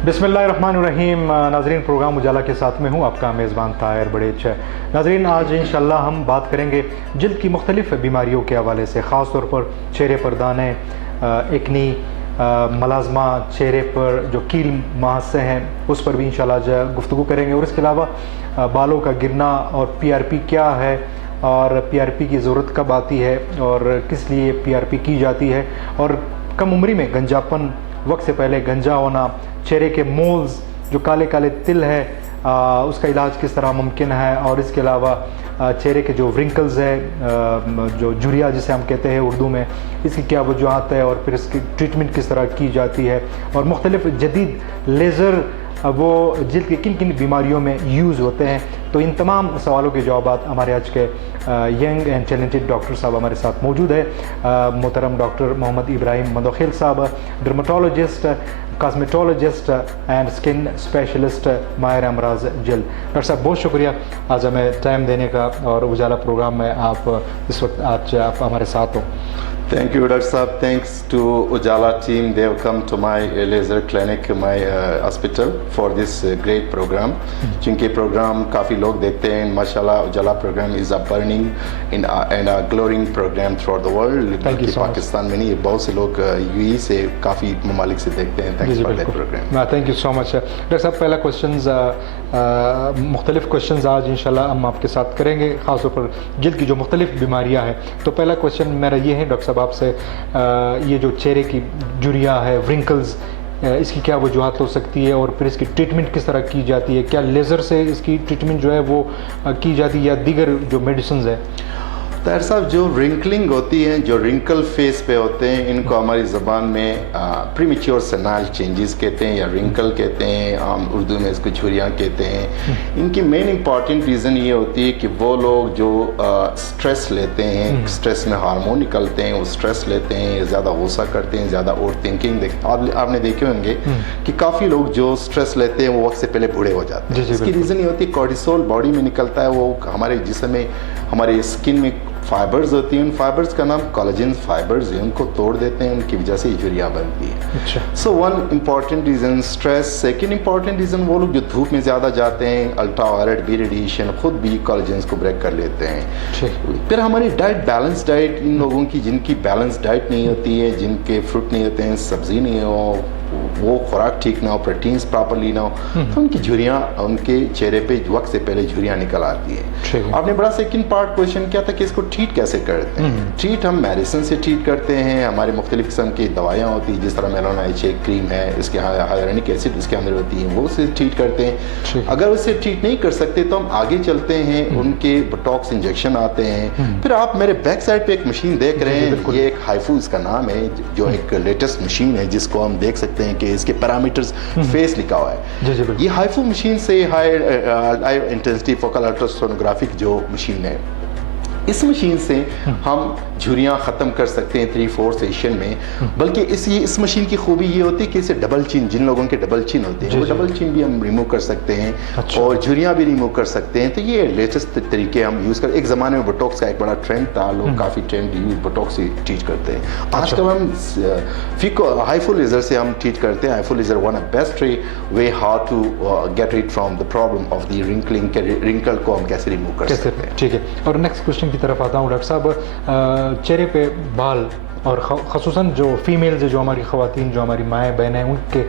बिस्मिल्लाहिर्रहमानिर्रहीम। नाजरीन, प्रोग्राम उजाला के साथ में हूँ, आपका मेज़बान ताहिर बड़ेच। नाजरीन, आज इंशाल्लाह हम बात करेंगे जिल्द की मुख्तलिफ़ बीमारियों के हवाले से, ख़ास तौर पर चेहरे पर दाने, एक्नी, मलाज़मा, चेहरे पर जो कील मुहासे हैं उस पर भी इंशाल्लाह गुफ्तगू करेंगे। और इसके अलावा बालों का गिरना और PRP क्या है और PRP की ज़रूरत कब आती है और किस लिए PRP की जाती है, और कम उम्री में गंजापन, वक्त से पहले गंजा होना, चेहरे के मोल्स जो काले काले तिल है उसका इलाज किस तरह मुमकिन है, और इसके अलावा चेहरे के जो व्रिंकल्स है, जो झुर्रियाँ जिसे हम कहते हैं उर्दू में, इसकी क्या वजूहत है और फिर इसकी ट्रीटमेंट किस तरह की जाती है, और मुख्तलिफ़ जदीद लेज़र वो जिल्द की किन किन बीमारियों में यूज़ होते हैं। तो इन तमाम सवालों के जवाब हमारे आज के यंग एंड टैलेंटेड डॉक्टर साहब हमारे साथ मौजूद है। मोहतरम डॉक्टर मोहम्मद इब्राहिम मंदोखिल साहब, dermatologist, cosmetologist and skin specialist, माहिर अमराज जिल्द। डॉक्टर साहब, बहुत शुक्रिया आज हमें टाइम देने का, और उजाला प्रोग्राम में आप इस वक्त आज आप हमारे साथ हो। Thank you, Dr. Saab. Thanks to Ujala team. They have come to my laser clinic, my hospital for this great program. क्योंकि program काफ़ी लोग देखते हैं, माशाल्लाह Ujala program is a burning and a glowing program throughout the world. Thank you so much. Pakistan में नहीं, बहुत से लोग UAE से काफ़ी ममालिक से देखते हैं। Thanks for that program. Thank you so much. Doctor साहब, पहला क्वेश्चन, मुख्तलिफ क्वेश्चन आज इंशाल्लाह हम आपके साथ करेंगे, ख़ासतौर पर जिल्द की जो मुख्तलिफ बीमारियाँ हैं। तो पहला क्वेश्चन मेरा ये है डॉक्टर साहब आपसे, ये जो चेहरे की झुर्रियाँ है, व्रिंकल्स, इसकी क्या वजूहत हो सकती है और फिर इसकी ट्रीटमेंट किस तरह की जाती है? क्या लेज़र से इसकी ट्रीटमेंट जो है वो की जाती है या दीगर जो मेडिसिन है? ताहिर साहब, जो रिंकलिंग होती है, जो रिंकल फेस पे होते हैं, इनको हमारी ज़बान में प्रीमेच्योर सेनाइल चेंजेस कहते हैं या रिंकल कहते हैं, आम उर्दू में इसको झुर्रियाँ कहते हैं। इनकी मेन इंपॉर्टेंट रीज़न ये होती है कि वो लोग जो स्ट्रेस लेते हैं, स्ट्रेस में हार्मोन निकलते हैं, वो स्ट्रेस लेते हैं, ज़्यादा गुस्सा करते हैं, ज़्यादा ओवर थिंकिंग आपने देखे होंगे कि काफ़ी लोग जो स्ट्रेस लेते हैं वो वक्त से पहले बूढ़े हो जाते हैं। इसकी रीज़न ये होती है कॉर्टिसोल बॉडी में निकलता है, वो हमारे जिस्म में, हमारे स्किन में फाइबर्स होती हैं, उन फाइबर्स का नाम कोलेजन फाइबर्स है, उनको तोड़ देते हैं, उनकी वजह से ये झुर्रियाँ बनती हैं। So one important reason stress. Second important reason वो लोग जो धूप में ज़्यादा जाते हैं, अल्ट्रावायलेट बी रेडिएशन खुद भी कोलेजन्स को ब्रेक कर लेते हैं। फिर हमारी डाइट, बैलेंस डाइट, इन लोगों की जिनकी बैलेंस डाइट नहीं होती है, जिनके फ्रूट नहीं होते हैं, सब्ज़ी नहीं हो, वो खुराक ठीक ना हो, प्रोटीन्स प्रॉपरली ना हो, तो उनकी झुर्रियाँ, उनके चेहरे पे वक्त से पहले झुर्रियाँ निकल आती हैं। आपने बड़ा सेकंड पार्ट क्वेश्चन किया था कि इसको ट्रीट कैसे करते हैं। ट्रीट हम मेडिसिन से ट्रीट करते हैं, हमारे मुख्तलिफ किस्म की दवाइयाँ होती हैं, जिस तरह मेलानाइट क्रीम है, इसके हाइलोरिक एसिड इसके अंदर होती हैं, वो उससे ट्रीट करते हैं। अगर उससे ट्रीट नहीं कर सकते तो हम आगे चलते हैं, उनके बोटॉक्स इंजेक्शन आते हैं। फिर आप मेरे बैक साइड पे एक मशीन देख रहे हैं, ये एक हाइफू इसका नाम है, जो एक लेटेस्ट मशीन है जिसको हम देख सकते हैं कि इसके पैरामीटर्स फेस लिखा हुआ है। ये हाइफू मशीन से हाई इंटेंसिटी फोकल अल्ट्रासोनोग्राफिक जो मशीन है, इस मशीन से हम झुर्रियाँ ख़त्म कर सकते हैं 3-4 सेशन में। बल्कि इस मशीन की खूबी ये होती है कि इसे डबल चिन, जिन लोगों के डबल चिन होते हैं, वो डबल चिन भी हम रिमूव कर सकते हैं और झुर्रियाँ भी रिमूव कर सकते हैं। तो ये लेटेस्ट तरीके हम यूज़ कर। एक ज़माने में बोटॉक्स का एक बड़ा ट्रेंड था, लोग काफ़ी ट्रेंड यूज बोटॉक्स से ट्रीट करते हैं। आजकल हम हाइफू लेज़र से हम ट्रीट करते हैं। HIFU laser one of best way how to get rid from the problem of the wrinkling, wrinkle को हम कैसे रिमूव कर सकते हैं। ठीक है, और नेक्स्ट क्वेश्चन की तरफ आता हूँ डॉक्टर साहब। चेहरे पे बाल, और ख़ुसूसन जो फीमेल्स है, जो हमारी ख़वातीन, जो हमारी माएँ बहन हैं, उनके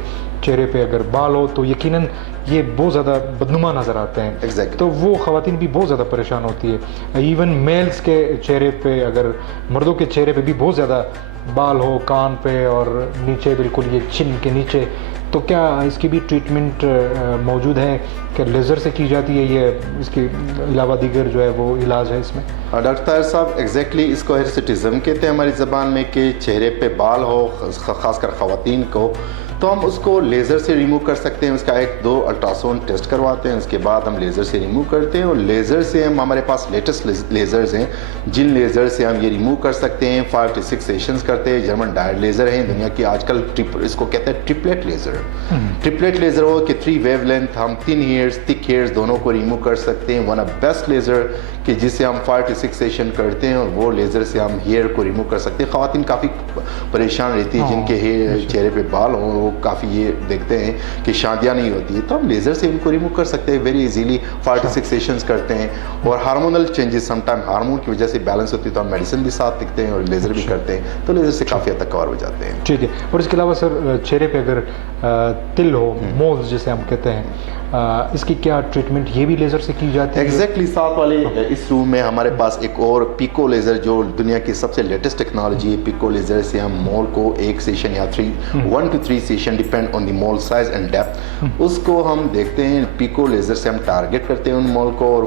चेहरे पे अगर बाल हो तो यकीनन ये बहुत ज़्यादा बदनुमा नज़र आते हैं। Exactly. तो वो ख़वातीन भी बहुत ज़्यादा परेशान होती है। इवन मेल्स के चेहरे पे, अगर मर्दों के चेहरे पे भी बहुत ज़्यादा बाल हो, कान पे और नीचे बिल्कुल ये चिन के नीचे, तो क्या इसकी भी ट्रीटमेंट मौजूद है? क्या लेज़र से की जाती है, ये इसके अलावा दीगर जो है वो इलाज है इसमें? डॉक्टर ताहिर साहब, एग्जैक्टली इसको हिरसिटिज़म कहते हैं हमारी ज़बान में, कि चेहरे पे बाल हो, ख़ासकर ख़वातीन को, तो हम उसको लेज़र से रिमूव कर सकते हैं। उसका 1-2 अल्ट्रासाउंड टेस्ट करवाते हैं, उसके बाद हम लेज़र से रिमूव करते हैं। और लेज़र से हम, हमारे पास लेटेस्ट लेज़र्स हैं, जिन लेज़र से हम ये रिमूव कर सकते हैं। 5-6 सेशंस करते हैं। जर्मन डायड लेज़र हैं दुनिया की आजकल, इसको कहते हैं ट्रिपलेट लेज़र। ट्रिपलेट लेज़र हो कि 3 वेवलेंथ, हम थिन हेयर्स, थिक हेयर्स दोनों को रिमूव कर सकते हैं। वन ऑफ बेस्ट लेज़र कि जिससे हम 5-6 सेशन करते हैं, और वो लेज़र से हम हेयर को रिमूव कर सकते हैं। ख़वातीन काफ़ी परेशान रहती है जिनके चेहरे पे बाल हों, वो लोग काफ़ी ये देखते हैं कि शादियाँ नहीं होती है, तो हम लेज़र से इनको रिमूव कर सकते हैं वेरी इजीली। 46 सेशंस करते हैं। और हार्मोनल चेंजेस समटाइम हार्मोन की वजह से बैलेंस होती है तो हम मेडिसिन भी साथ लिखते हैं और लेज़र भी करते हैं, तो लेज़र से काफ़ी हद तक कवर हो जाते हैं। ठीक है। और इसके अलावा सर चेहरे पे अगर तिल हो, मोल्स जिसे हम कहते हैं, इसकी क्या ट्रीटमेंट ये भी लेज़र से की जाती है? एग्जैक्टली साथ वाले इस रूम में हमारे पास एक और पिको लेज़र जो दुनिया की सबसे लेटेस्ट टेक्नोलॉजी है, पिको लेज़र से हम मोल को एक सेशन या 1 to 3 session depend on the mole size and depth, उसको हम देखते हैं। पिको लेज़र से हम टारगेट करते हैं उन मोल को और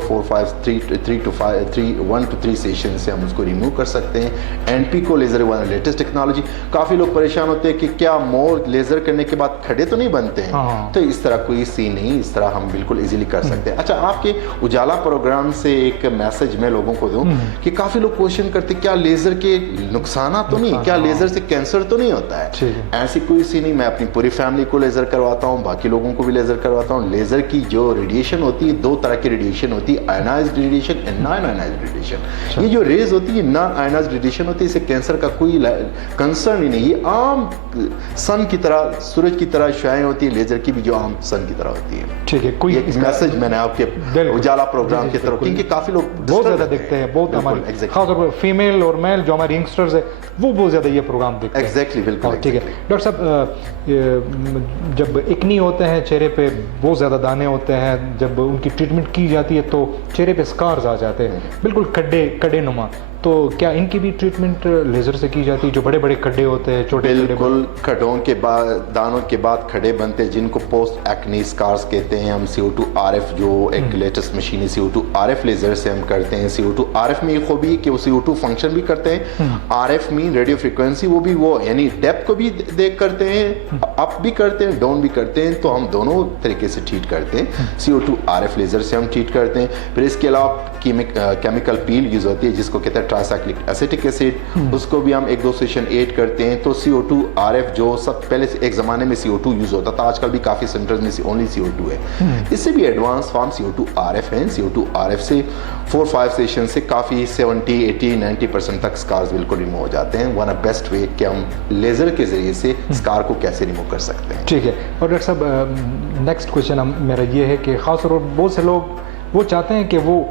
1 to 3 सेशन से हम उसको रिमूव कर सकते हैं। And pico laser one latest technology. काफ़ी लोग परेशान होते हैं कि क्या मोल लेज़र करने के बाद खड़े तो नहीं बनते हैं? तो इस तरह कोई सीन नहीं, इस तरह हम बिल्कुल इजीली कर सकते हैं। अच्छा, आपके उजाला प्रोग्राम से एक मैसेज मैं लोगों को दूं कि काफ़ी लोग क्वेश्चन करते क्या लेज़र के नुकसान तो नहीं, क्या लेज़र से कैंसर तो नहीं होता है? ऐसी कोई सीन नहीं। मैं अपनी पूरी फैमिली को लेज़र करवाता हूँ, बाकी लोगों को भी लेज़र करवाता हूँ। लेज़र की जो रेडिएशन होती है, 2 तरह की रेडिएशन होती है, ionised radiation and non ionised radiation. ये जो रेज होती है नॉन आयनाइज्ड रेडिएशन होती है, इससे कैंसर का कोई कंसर्न ही नहीं। ये आम सन की तरह, सूरज की तरह शुआएं होती है, लेज़र की भी जो आम सन की तरह होती है। ठीक है। कोई एक मैसेज मैंने आपके उजाला प्रोग्राम की तरफ, क्योंकि काफी लोग बहुत ज्यादा देखते हैं, बहुत हमारे खासतौर पर फीमेल और मेल जो हमारे यंगस्टर्स है वो बहुत ज्यादा ये प्रोग्राम देखते हैं। एग्जैक्टली, बिल्कुल। ठीक है डॉक्टर साहब, जब एक्नी होते हैं चेहरे पे, बहुत ज्यादा दाने होते हैं, जब उनकी ट्रीटमेंट की जाती है तो चेहरे पे स्कार्स आ जाते हैं, बिल्कुल खड्डे नुमा, तो क्या इनकी भी ट्रीटमेंट लेज़र से की जाती है? जो बड़े बड़े खड्डे होते हैं, छोटे बिल्कुल, खड्डों के बाद, दानों के बाद खड्डे बनते हैं, जिनको पोस्ट एक्नी स्कार्स कहते हैं। हम CO2 RF जो एक लेटेस्ट मशीन है, CO2 RF लेज़र से हम करते हैं। CO2 RF में ये खूबी है कि वो CO2 फंक्शन भी करते हैं, RF में रेडियो फ्रिक्वेंसी वो भी वो यानी डेप्थ को भी देख करते हैं, अप भी करते हैं, डाउन भी करते हैं, तो हम दोनों तरीके से ट्रीट करते हैं। CO2 RF लेज़र से हम ट्रीट करते हैं। फिर इसके अलावा केमिकल पील यूज़ होती है जिसको कहते हैं ट्राइसाइक्लिक एसिटिक एसिड, उसको भी हम 1-2 सेशन ऐड करते हैं। तो CO2 RF जो सब पहले से एक ज़माने में CO2 यूज़ होता था, आजकल भी काफ़ी सेंटर्स में ओनली CO2 है। इससे भी एडवांस फॉर्म CO2 RF है। CO2 RF से 4-5 सेशन से काफ़ी 70, 80, 90% तक स्कार्स बिल्कुल रिमूव हो जाते हैं। वन ऑफ बेस्ट वे कि हम लेज़र के ज़रिए से स्कार को कैसे रिमूव कर सकते हैं। ठीक है। और डॉक्टर साहब, नेक्स्ट क्वेश्चन मेरा ये है कि ख़ास तौर पर बहुत से लोग वो चाहते हैं कि वो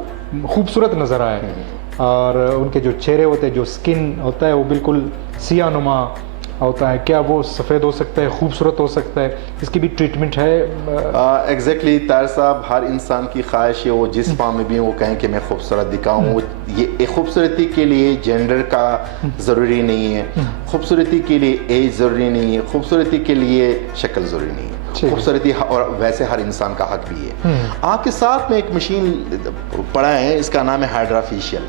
खूबसूरत नज़र आए और उनके जो चेहरे होते हैं, जो स्किन होता है वो बिल्कुल सियानुमा होता है, क्या वो सफ़ेद हो सकता है, खूबसूरत हो सकता है? इसकी भी ट्रीटमेंट है? एग्जैक्टली तार साहब, हर इंसान की ख्वाहिश है वो जिस फॉर्म में भी वो कहें कि मैं खूबसूरत दिखाऊं। ये खूबसूरती के लिए जेंडर का ज़रूरी नहीं है, खूबसूरती के लिए एज ज़रूरी नहीं है, खूबसूरती के लिए शक्ल ज़रूरी नहीं है। खूबसूरती और वैसे हर इंसान का हक भी है। आपके साथ में एक मशीन पड़ा है, इसका नाम है हाइड्राफेशियल।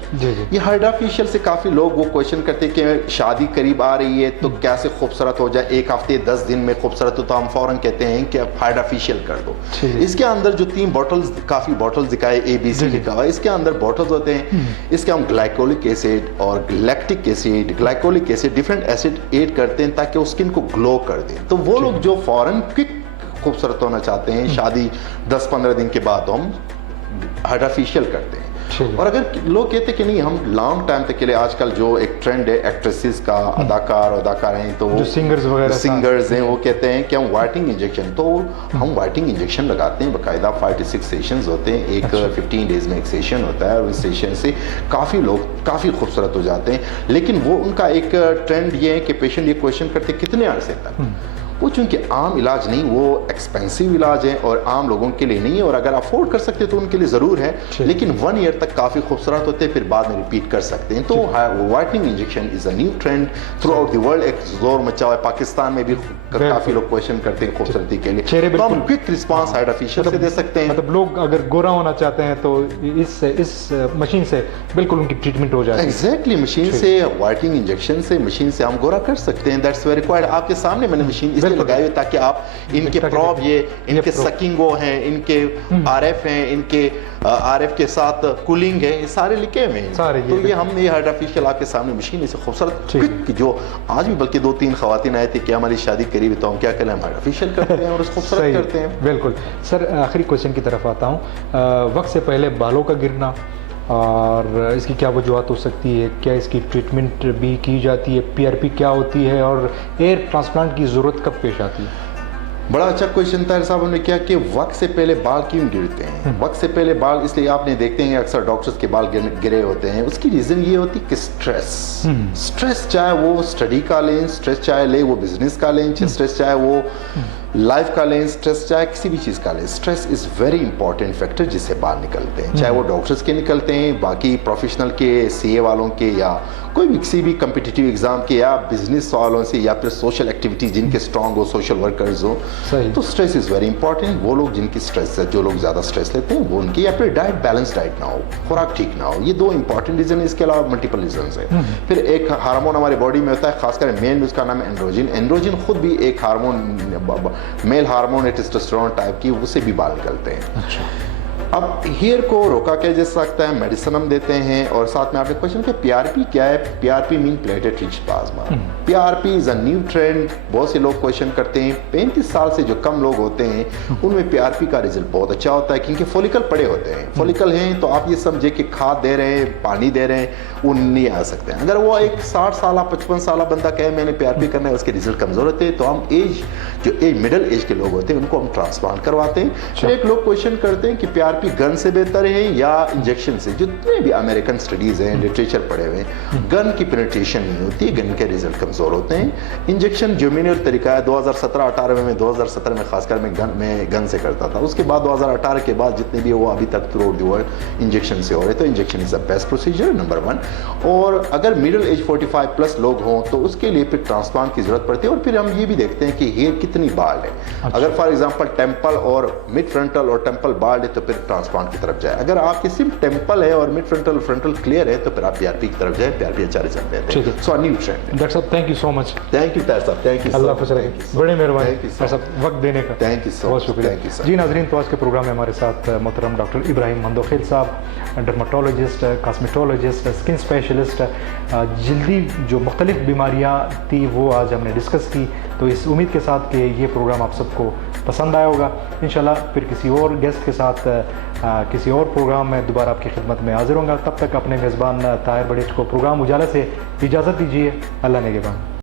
ये हाइड्राफेशियल से काफ़ी लोग वो क्वेश्चन करते हैं कि शादी करीब आ रही है तो कैसे खूबसूरत हो जाए, 1 हफ्ते 10 दिन में खूबसूरत हो, तो हम फ़ौरन कहते हैं कि आप हाइड्राफेशियल कर दो। इसके अंदर जो 3 बॉटल्स, काफ़ी बॉटल्स दिखाए, ABC लिखा हुआ है, इसके अंदर बॉटल्स होते हैं। इसके हम ग्लाइकोलिक एसिड और lactic acid, glycolic acid, different acid add करते हैं ताकि वो स्किन को ग्लो कर दें। तो वो लोग जो फ़ौरन क्विक खूबसूरत होना चाहते हैं, शादी 10-15 दिन के बाद हम हाइड्राफेशियल करते हैं। और अगर लोग कहते हैं कि नहीं हम लॉन्ग टाइम तक के लिए, आजकल जो एक ट्रेंड है एक्ट्रेसेस का, अदाकार और अदाकार हैं, तो जो सिंगर्स हैं वो कहते हैं कि हम वाइटनिंग इंजेक्शन, तो हम वाइटनिंग इंजेक्शन लगाते हैं बाकायदा। 5 to 6 सेशंस होते हैं, एक 15 डेज में एक सेशन होता है और उस सेशन से काफ़ी लोग काफ़ी खूबसूरत हो जाते हैं। लेकिन वो उनका एक ट्रेंड ये है कि पेशेंट ये क्वेश्चन करते कितने अरसे तक, वो चूँकि आम इलाज नहीं, वो एक्सपेंसिव इलाज है और आम लोगों के लिए नहीं है, और अगर अफोर्ड कर सकते तो उनके लिए ज़रूर है, लेकिन 1 ईयर तक काफ़ी खूबसूरत होते हैं, फिर बाद में रिपीट कर सकते हैं। तो whitening injection is a new trend through out the world, एक जोर मचा हुआ है। पाकिस्तान में भी काफ़ी लोग क्वेश्चन करते हैं खूबसूरती के लिए, तो हम क्विक रिस्पॉन्स हाइड्राफेशियल से दे सकते हैं। मतलब लोग अगर गोरा होना चाहते हैं तो इस मशीन से बिल्कुल उनकी ट्रीटमेंट हो जाती है। एग्जैक्टली, मशीन से, वाइटनिंग इंजेक्शन से, मशीन से हम गोरा कर सकते हैं। That's very required. आपके सामने मैंने मशीन इसलिए लगाई है ताकि आप इनके प्रॉब, ये इनके सकिंगो हैं, इनके RF हैं, इनके RF के साथ कूलिंग है, ये सारे लिखे हुए हैं। तो ये हमने ये हाइड्राफेशियल आपके सामने मशीन इसे खूबसूरत क्विक, जो आज भी बल्कि 2-3 खवातीन आए थे कि हमारी शादी करीब है तो हम क्या करें, हम हाइड्राफेशियल करते हैं और उसको खूबसूरत करते हैं। बिल्कुल सर, आखिरी क्वेश्चन की तरफ आता हूँ। वक्त से पहले बालों का गिरना और इसकी क्या वजूहत हो सकती है, क्या इसकी ट्रीटमेंट भी की जाती है, PRP क्या होती है और एयर ट्रांसप्लांट की ज़रूरत कब पेश आती है? बड़ा अच्छा क्वेश्चन ताहिर साहब ने किया कि वक्त से पहले बाल क्यों गिरते हैं। वक्त से पहले बाल इसलिए आपने देखते हैं अक्सर डॉक्टर्स के बाल गिरे होते हैं, उसकी रीज़न ये होती है कि स्ट्रेस चाहे वो स्टडी का लें, स्ट्रेस चाहे ले वो बिजनेस का लें, स्ट्रेस चाहे वो लाइफ का लें, स्ट्रेस चाहे किसी भी चीज़ का लें, stress is very important factor जिससे बाल निकलते हैं, चाहे वो डॉक्टर्स के निकलते हैं, बाकी प्रोफेशनल के, सीए वालों के, या कोई भी किसी भी कम्पिटिटिव एग्जाम के, या बिजनेस वालों से, या फिर सोशल एक्टिविटीज जिनके स्ट्रॉन्ग हो, सोशल वर्कर्स हो, तो स्ट्रेस इज़ वेरी इंपॉर्टेंट। वो लोग जिनकी स्ट्रेस है, जो लोग ज़्यादा स्ट्रेस लेते हैं वो उनकी, या फिर डाइट बैलेंस डाइट ना हो, खुराक ठीक ना हो, ये दो इंपॉर्टेंट रीज़न है। इसके अलावा मल्टीपल रीजन है। फिर एक हार्मोन हमारी बॉडी में होता है, खासकर मेल में, उसका नाम है एंड्रोजन। एंड्रोजन खुद भी एक हार्मोन, मेल हार्मोन है, टेस्टोस्टेरोन टाइप की, उससे भी बाल निकलते हैं। अच्छा। अब हेयर को रोका क्या जा सकता है, मेडिसिन हम देते हैं। और साथ में आपने क्वेश्चन किया पीआरपी क्या है। PRP mean plated rich plasma. PRP is a new trend. बहुत से लोग क्वेश्चन करते हैं, 35 साल से जो कम लोग होते हैं उनमें पीआरपी का रिजल्ट बहुत अच्छा होता है, क्योंकि फॉलिकल पड़े होते हैं। फॉलिकल हैं तो आप ये समझे कि खाद दे रहे हैं, पानी दे रहे हैं, वो नहीं आ सकते हैं। अगर वो एक 60 साल 55 साल बंदा कहे मैंने पीआरपी करना है, उसके रिजल्ट कमजोर होते हैं, तो हम मिडिल एज के लोग होते हैं उनको हम ट्रांसप्लांट करवाते हैं। फिर एक लोग क्वेश्चन करते हैं कि पीआरपी गन से बेहतर है या इंजेक्शन से। जितने भी अमेरिकन स्टडीज हैं, लिटरेचर पढ़े हुए हैं, गन की पेनिट्रेशन नहीं होती, गन के रिजल्ट कमजोर होते हैं। इंजेक्शन ज्यूमिनियल तरीका है, 2017-18 में, 2017 में खासकर मैं गन से करता था। उसके बाद 2018 के बाद जितने भी वो अभी तक through out the world injection से हो रहे, तो injection is the best procedure number 1। और अगर मिडिल एज 45 प्लस लोग हों तो उसके लिए फिर ट्रांसप्लांट की जरूरत पड़ती है। और फिर हम ये भी देखते हैं कि हेयर कितनी बाल है। अच्छा। अगर फॉर एग्जांपल टेम्पल और मिड फ्रंटल और टेम्पल बाल है तो फिर ट्रांसप्लांट की तरफ जाए। अगर आपकी सिर्फ टेम्पल है और मिड फ्रंटल क्लियर है तो फिर आप पीआरपी की तरफ जाए। पीआरपी अच्छा रिजल्ट देते हैं। So new trend. डॉक्टर साहब thank you so much. Thank you तार साहब, थैंक यू, अल्लाह हाफ़िज़ रहे। बड़े मेहरबानी डॉक्टर साहब वक्त देने का, थैंक यू सो बहुत शुक्रिया। जी नाज़रीन, तो आज के प्रोग्राम में हमारे साथ मोहतरम डॉक्टर इब्राहिम मंदोखेल साहब, डर्माटोलॉजिस्ट, कॉस्मेटोलॉजिस्ट, स्किन स्पेशलिस्ट, जल्दी जो मुख्तलिफ बीमारियाँ थी वो आज हमने डिस्कस की। तो इस उम्मीद के साथ कि ये प्रोग्राम आप सबको पसंद आया होगा। इंशाल्लाह फिर किसी और गेस्ट के साथ किसी और प्रोग्राम में दोबारा आपकी खिदमत में हाजिर होंगे। तब तक अपने मेज़बान ताहिर बड़ेच को प्रोग्राम उजाला से इजाज़त दीजिए। अल्लाह नेगेबान।